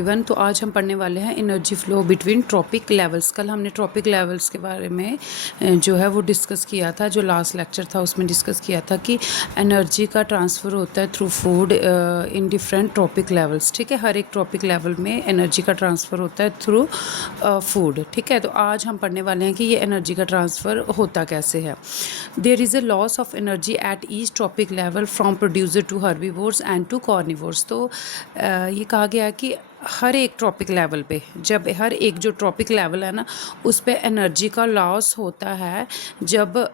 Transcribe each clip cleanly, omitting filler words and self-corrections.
Everyone. तो आज हम पढ़ने वाले हैं energy flow between trophic levels. कल हमने ट्रॉपिक लेवल्स के बारे में जो है वो डिस्कस किया था, जो लास्ट लेक्चर था उसमें डिस्कस किया था कि एनर्जी का ट्रांसफ़र होता है through food in different trophic levels. ठीक है, हर एक ट्रॉपिक लेवल में एनर्जी का ट्रांसफ़र होता है थ्रू फूड। ठीक है, तो आज हम पढ़ने वाले हैं कि ये एनर्जी का ट्रांसफ़र होता कैसे है। There is a loss of energy at each trophic level from producer to herbivores and to carnivores. तो ये कहा गया कि हर एक ट्रॉपिक लेवल पे, जब हर एक जो ट्रॉपिक लेवल है ना उस पे एनर्जी का लॉस होता है जब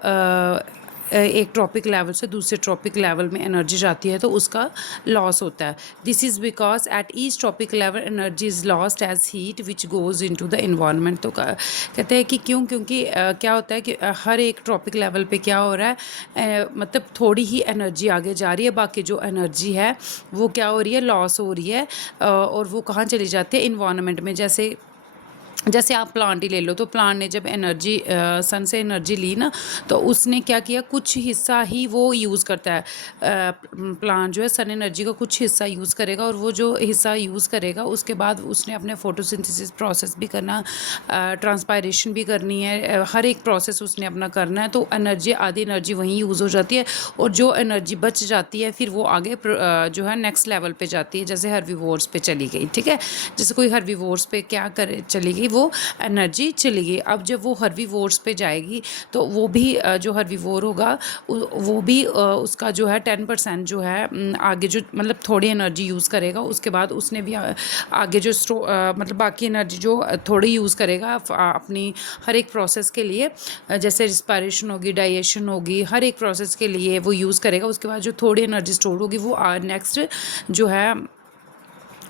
एक ट्रॉपिक लेवल से दूसरे ट्रॉपिक लेवल में एनर्जी जाती है तो उसका लॉस होता है। This is because at each trophic level energy is lost as heat which goes into the environment. तो कहते हैं कि क्यों, क्योंकि क्या होता है कि हर एक ट्रॉपिक लेवल पे क्या हो रहा है, मतलब थोड़ी ही एनर्जी आगे जा रही है, बाकी जो एनर्जी है वो क्या हो रही है, लॉस हो रही है, और वो कहाँ चली जाती है, इन्वायरमेंट में। जैसे आप प्लांट ही ले लो, तो प्लांट ने जब एनर्जी सन से एनर्जी ली ना तो उसने क्या किया, कुछ हिस्सा ही वो यूज़ करता है। प्लांट जो है सन एनर्जी का कुछ हिस्सा यूज़ करेगा, और वो जो हिस्सा यूज़ करेगा उसके बाद उसने अपने फोटोसिंथेसिस प्रोसेस भी करना, ट्रांसपायरेशन भी करनी है, हर एक प्रोसेस उसने अपना करना है। तो एनर्जी, आधी एनर्जी वहीं यूज़ हो जाती है, और जो एनर्जी बच जाती है फिर वो आगे जो है नेक्स्ट लेवल पे जाती है, जैसे हर्बीवोर्स पे चली गई। ठीक है, जैसे कोई हर्बीवोर्स पे क्या करे चली गई, वो एनर्जी चली गई। अब जब वो हर्बीवोर्स पे जाएगी तो वो भी जो हर्बीवोर होगा वो भी उसका जो है 10% जो है आगे जो मतलब थोड़ी एनर्जी यूज़ करेगा, उसके बाद उसने भी आगे जो मतलब बाकी एनर्जी जो थोड़ी यूज़ करेगा अपनी हर एक प्रोसेस के लिए, जैसे रिस्पायरेशन होगी, डाइजेशन होगी, हर एक प्रोसेस के लिए वो यूज़ करेगा। उसके बाद जो थोड़ी एनर्जी स्टोर होगी वो नेक्स्ट जो है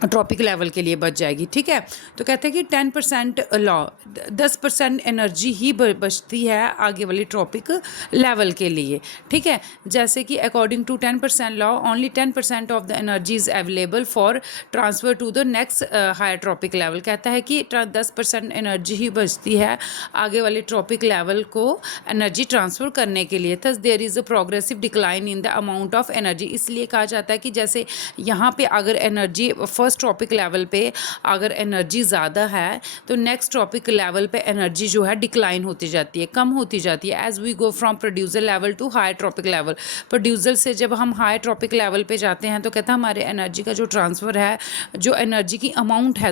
ट्रॉपिक लेवल के लिए बच जाएगी। ठीक है, तो कहते हैं कि 10% लॉ, 10% एनर्जी ही बचती है आगे वाली ट्रॉपिक लेवल के लिए। ठीक है, जैसे कि according to 10% law only 10% of the energy is available for transfer to the next higher trophic level. कहता है कि 10% एनर्जी ही बचती है आगे वाले ट्रॉपिक लेवल को एनर्जी ट्रांसफ़र करने के लिए। Thus there is a progressive decline in the amount of energy. इसलिए कहा जाता है कि जैसे यहाँ पे अगर एनर्जी फर्स्ट ट्रॉपिक लेवल पे अगर एनर्जी ज़्यादा है तो नेक्स्ट ट्रॉपिक लेवल पे एनर्जी जो है डिक्लाइन होती जाती है, कम होती जाती है, as we go from producer level to higher trophic level. Producer से जब हम हायर ट्रॉपिक लेवल पे जाते हैं तो कहता है हमारे एनर्जी का जो ट्रांसफ़र है, जो एनर्जी की अमाउंट है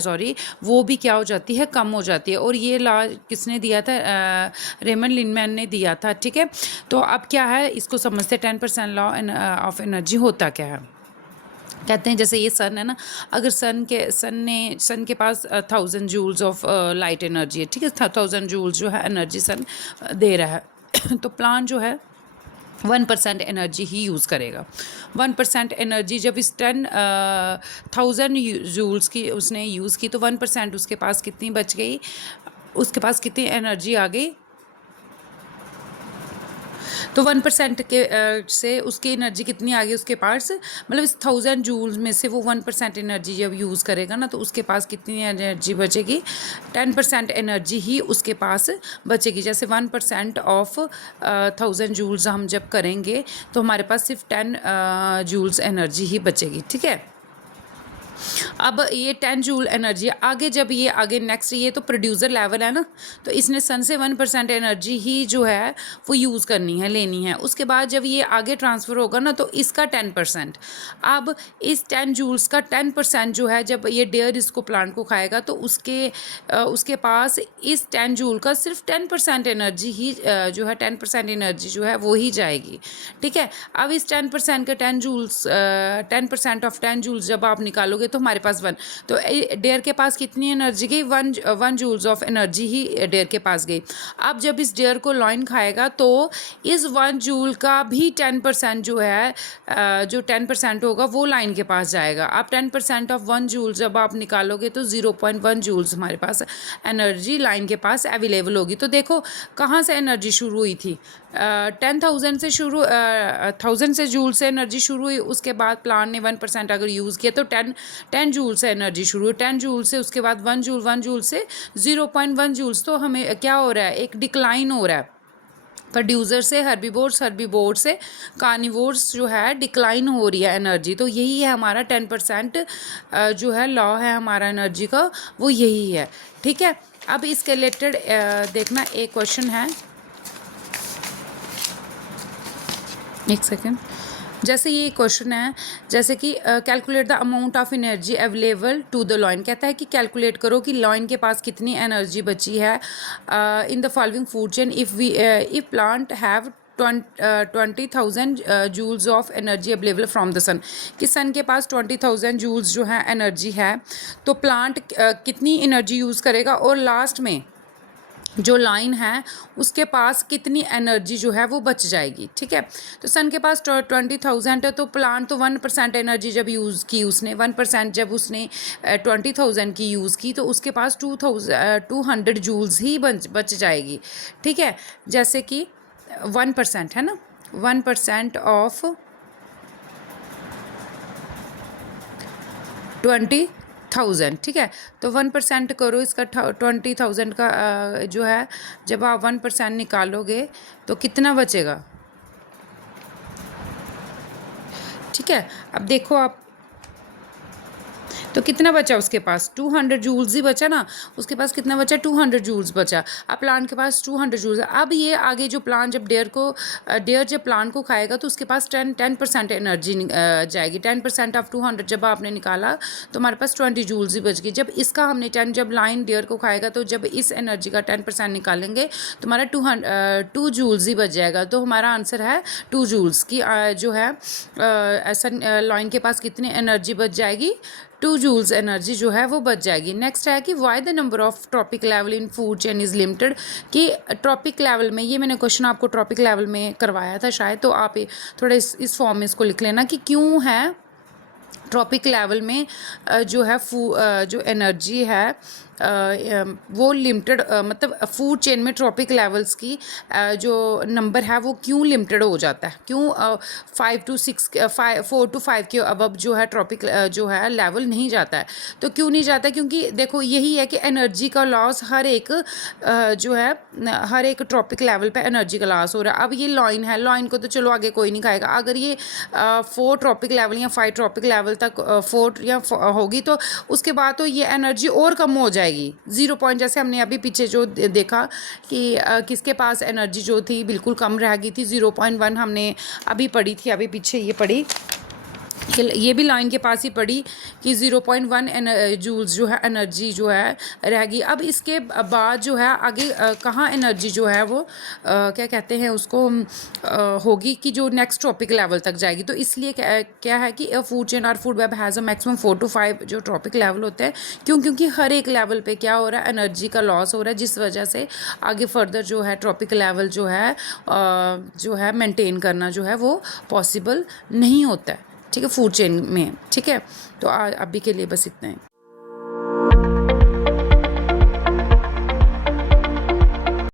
वो भी क्या हो जाती है, कम हो जाती है। और ये लॉ किसने दिया था, रेमंड लिनमैन ने दिया था। ठीक है, तो अब क्या है, इसको समझते 10% लॉ ऑफ एनर्जी होता क्या है। कहते हैं जैसे ये सन है ना, अगर सन के पास 1000 जूल्स ऑफ लाइट एनर्जी है। ठीक है, 1000 जूल्स जो है एनर्जी सन दे रहा है तो प्लांट जो है 1% एनर्जी ही यूज़ करेगा। 1% एनर्जी जब इस 10,000 जूल्स की उसने यूज़ की तो 1% उसके पास कितनी बच गई, उसके पास कितनी एनर्जी आ गई, तो 1% के से उसकी एनर्जी कितनी आ गई उसके पास, मतलब इस 1000 जूल्स में से वो 1% एनर्जी जब यूज़ करेगा ना तो उसके पास कितनी एनर्जी बचेगी, 10% एनर्जी ही उसके पास बचेगी। जैसे 1% ऑफ 1000 जूल्स हम जब करेंगे तो हमारे पास सिर्फ 10 जूल्स एनर्जी ही बचेगी। ठीक है, अब ये 10 जूल एनर्जी आगे, जब ये आगे नेक्स्ट, ये तो प्रोड्यूसर लेवल है ना, तो इसने सन से 1% एनर्जी ही जो है वो यूज़ करनी है, लेनी है। उसके बाद जब ये आगे ट्रांसफ़र होगा ना तो इसका 10%, अब इस 10 जूल्स का 10% जो है जब ये डेयर इसको प्लांट को खाएगा तो उसके पास इस 10 जूल का सिर्फ 10% एनर्जी ही जो है 10% एनर्जी जो है वो ही जाएगी। ठीक है, अब इस 10% का 10% ऑफ 10 जूल्स जब आप निकालोगे तो हमारे पास 1, तो डेयर के पास कितनी एनर्जी गई, 1 जूल्स ऑफ एनर्जी ही डेयर के पास गई। अब जब इस डेयर को लॉइन खाएगा तो इस 1 जूल का भी 10% जो है जो 10% होगा वो लाइन के पास जाएगा। अब 10% ऑफ 1 जूल जब आप निकालोगे तो 0.1 जूल्स हमारे पास एनर्जी लाइन के पास अवेलेबल होगी। तो देखो कहाँ से एनर्जी शुरू हुई थी, 10,000 से शुरू, 1000 से जूल से एनर्जी शुरू हुई। उसके बाद प्लांट ने 1% अगर यूज़ किया तो 10 जूल से एनर्जी शुरू हुई, 10 जूल से उसके बाद 1 जूल से 0.1 जूल्स। तो हमें क्या हो रहा है, एक डिक्लाइन हो रहा है। प्रोड्यूसर से हर्बीवोर्स से कार्निवोर्स जो है डिक्लाइन हो रही है एनर्जी। तो यही है हमारा 10% जो है लॉ है हमारा एनर्जी का, वो यही है। ठीक है, अब इसके रिलेटेड देखना एक क्वेश्चन है, एक सेकेंड। जैसे ये क्वेश्चन है, जैसे कि calculate the amount of energy available to the lion. कहता है कि कैलकुलेट करो कि लॉइन के पास कितनी एनर्जी बची है in the following food chain if plant have 20,000 joules of energy available from the sun. कि सन के पास 20,000 जूल्स जो है एनर्जी है, तो प्लांट कितनी एनर्जी यूज़ करेगा, और लास्ट में जो लाइन है उसके पास कितनी एनर्जी जो है वो बच जाएगी। ठीक है, तो सन के पास 20,000 है, तो प्लांट तो 1% एनर्जी जब यूज़ की उसने, 1% जब उसने 20,000 की यूज़ की, तो उसके पास 200 जूल्स ही बच जाएगी। ठीक है, जैसे कि 1% है ना, 1% ऑफ 20,000। ठीक है, तो 1% करो इसका 20,000 का जो है, जब आप 1% निकालोगे तो कितना बचेगा। ठीक है, अब देखो आप, तो कितना बचा उसके पास, 200 जूल्स ही बचा ना, उसके पास कितना बचा, 200 जूल्स बचा। अब प्लांट के पास 200 जूल्स है। अब ये आगे जो प्लांट जब डेयर जब प्लांट को खाएगा, तो उसके पास 10% एनर्जी जाएगी। 10% ऑफ 200 जब आपने निकाला, तो हमारे पास 20 जूल्स ही बच गई। जब इसका हमने 10, जब लाइन डेयर को खाएगा, तो जब इस एनर्जी का 10% निकालेंगे, तो हमारा 2 जूल्स ही बच जाएगा। तो हमारा आंसर है 2 जूल्स की जो है ऐसा लाइन के पास कितनी एनर्जी बच जाएगी, 2 जूल्स एनर्जी जो है वो बच जाएगी। नेक्स्ट है कि why the number of trophic level in food chain is limited. कि ट्रॉपिक लेवल में, ये मैंने क्वेश्चन आपको ट्रॉपिक लेवल में करवाया था शायद, तो आप थोड़ा इस फॉर्म में इसको लिख लेना कि क्यों है ट्रॉपिक लेवल में जो है जो एनर्जी है वो लिमिटेड, मतलब फूड चेन में ट्रॉपिक लेवल्स की जो नंबर है वो क्यों लिमिटेड हो जाता है, क्यों 4 to 5 के अबव जो है ट्रॉपिक जो है लेवल नहीं जाता है। तो क्यों नहीं जाता, क्योंकि देखो यही है कि एनर्जी का लॉस हर एक जो है हर एक ट्रॉपिक लेवल पे एनर्जी का लॉस हो रहा है। अब ये लाइन है, लाइन को तो चलो आगे कोई नहीं खाएगा। अगर ये 4 ट्रॉपिक लेवल या 5 ट्रॉपिक लेवल तक 4 या होगी, तो उसके बाद तो ये एनर्जी और कम हो जाएगी 0 पॉइंट। जैसे हमने अभी पीछे जो देखा कि किसके पास एनर्जी जो थी बिल्कुल कम रह गई थी, 0.1 हमने अभी पढ़ी थी, अभी पीछे ये पढ़ी, ये भी लाइन के पास ही पड़ी कि 0.1 जूल्स जो है एनर्जी जो है रहेगी। अब इसके बाद जो है आगे कहाँ एनर्जी जो है वो क्या कहते हैं उसको होगी कि जो नेक्स्ट ट्रॉपिक लेवल तक जाएगी। तो इसलिए क्या है कि फूड चेन और food web has a maximum 4 to 5 जो ट्रॉपिक लेवल होते हैं। क्योंकि हर एक लेवल पे क्या हो रहा है, एनर्जी का लॉस हो रहा है, जिस वजह से आगे फर्दर जो है ट्रॉपिक लेवल जो है मेंटेन करना जो है वो पॉसिबल नहीं होता है। ठीक है, फूड चेन में। ठीक है, तो अभी के लिए बस इतना ही।